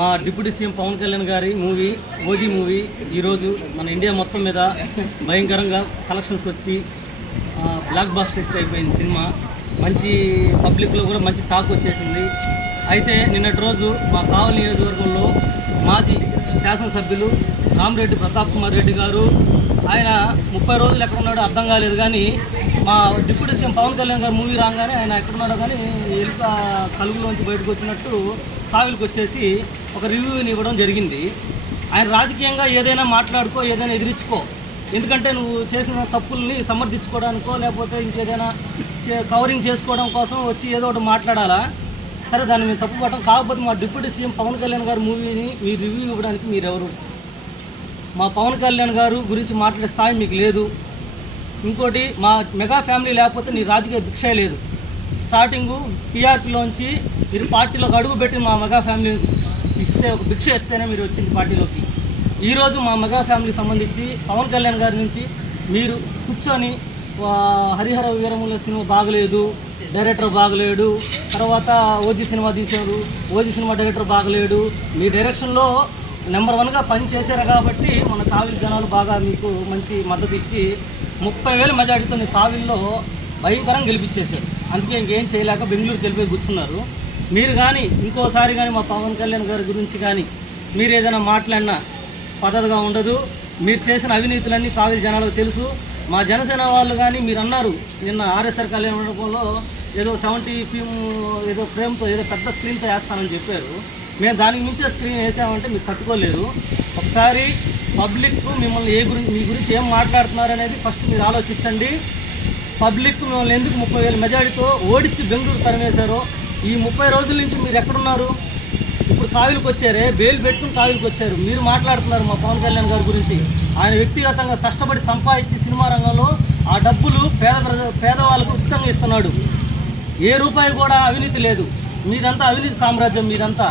మా deputy CM Pawan Kalyan గారి movie OG movie ఈరోజు మన ఇండియా మొత్తం మీద భయంకరంగా కలెక్షన్స్ వచ్చి బ్లాక్ బాస్టర్ హిట్ అయిపోయింది సినిమా. మంచి పబ్లిక్లో కూడా మంచి టాక్ వచ్చేసింది. అయితే నిన్నటి రోజు మా కావలి నియోజకవర్గంలో మాజీ శాసనసభ్యులు రామిరెడ్డి ప్రతాప్ కుమార్ రెడ్డి గారు, ఆయన 30 రోజులు ఎక్కడ ఉన్నాడో అర్థం కాలేదు, కానీ మా డిప్యూటీ సీఎం పవన్ కళ్యాణ్ గారు మూవీ రాగానే ఆయన ఎక్కడున్నాడో కానీ ఎలుక కలుగులోంచి బయటకు వచ్చినట్టు కావిలికి వచ్చేసి ఒక రివ్యూని ఇవ్వడం జరిగింది. ఆయన రాజకీయంగా ఏదైనా మాట్లాడుకో, ఏదైనా ఎదిరించుకో, ఎందుకంటే నువ్వు చేసిన తప్పుల్ని సమర్థించుకోవడానికో లేకపోతే ఇంకేదైనా కవరింగ్ చేసుకోవడం కోసం వచ్చి ఏదో ఒకటి మాట్లాడాలా, సరే దాన్ని మేము తప్పుపడటం. కాకపోతే మా డిప్యూటీ సీఎం పవన్ కళ్యాణ్ గారు మూవీని మీరు రివ్యూ ఇవ్వడానికి మీరెవరు? మా పవన్ కళ్యాణ్ గారు గురించి మాట్లాడే స్థాయి మీకు లేదు. ఇంకోటి, మా మెగా ఫ్యామిలీ లేకపోతే నీ రాజకీయ భిక్షే లేదు. స్టార్టింగు టీఆర్పీలోంచి మీరు పార్టీలోకి అడుగుపెట్టి మా మెగా ఫ్యామిలీ ఇస్తే, ఒక భిక్ష ఇస్తేనే మీరు వచ్చింది పార్టీలోకి. ఈరోజు మా మెగా ఫ్యామిలీకి సంబంధించి పవన్ కళ్యాణ్ గారి నుంచి మీరు కూర్చొని హరిహర వీరముల సినిమా బాగలేదు, డైరెక్టర్ బాగలేడు, తర్వాత ఓజీ సినిమా తీశారు, ఓజీ సినిమా డైరెక్టర్ బాగలేడు, మీ డైరెక్షన్లో నెంబర్ 1గా పని చేశారు కాబట్టి మన కావిలి జనాలు బాగా మీకు మంచి మద్దతు ఇచ్చి 30,000 మెజార్టీతో మీ కావిల్లో భయంకరంగా గెలిపించేశారు. అందుకే ఇంకేం చేయలేక బెంగళూరుకి వెళ్ళిపోయి కూర్చున్నారు. మీరు కానీ ఇంకోసారి కానీ మా పవన్ కళ్యాణ్ గారి గురించి కానీ మీరు ఏదైనా మాట్లాడినా పద్ధతిగా ఉండదు. మీరు చేసిన అవినీతులన్నీ కావిలి జనాలకు తెలుసు. మా జనసేన వాళ్ళు కానీ మీరు అన్నారు నిన్న ఆర్ఎస్ఆర్ కళ్యాణ మండపంలో ఏదో 70 ఫిల్మ్ ఏదో ఫ్రేమ్తో ఏదో పెద్ద స్క్రీన్తో వేస్తానని చెప్పారు. మేము దానికి మించే స్క్రీన్ వేసామంటే మీరు తట్టుకోలేరు. ఒకసారి పబ్లిక్ మిమ్మల్ని మీ గురించి ఏం మాట్లాడుతున్నారు అనేది ఫస్ట్ మీరు ఆలోచించండి. పబ్లిక్ మిమ్మల్ని ఎందుకు 30,000 మెజారిటీతో ఓడించి బెంగళూరు తరిమేశారో, ఈ 30 రోజుల నుంచి మీరు ఎక్కడున్నారు? ఇప్పుడు కావిలికి వచ్చారే, బెయిల్ పెట్టుకుని కావిలికి వచ్చారు, మీరు మాట్లాడుతున్నారు మా పవన్ కళ్యాణ్ గారి గురించి. ఆయన వ్యక్తిగతంగా కష్టపడి సంపాదించి సినిమా రంగంలో ఆ డబ్బులు పేదవాళ్ళకు ఉచితంగా ఇస్తున్నాడు. ఏ రూపాయి కూడా అవినీతి లేదు. మీదంతా అవినీతి సామ్రాజ్యం మీదంతా.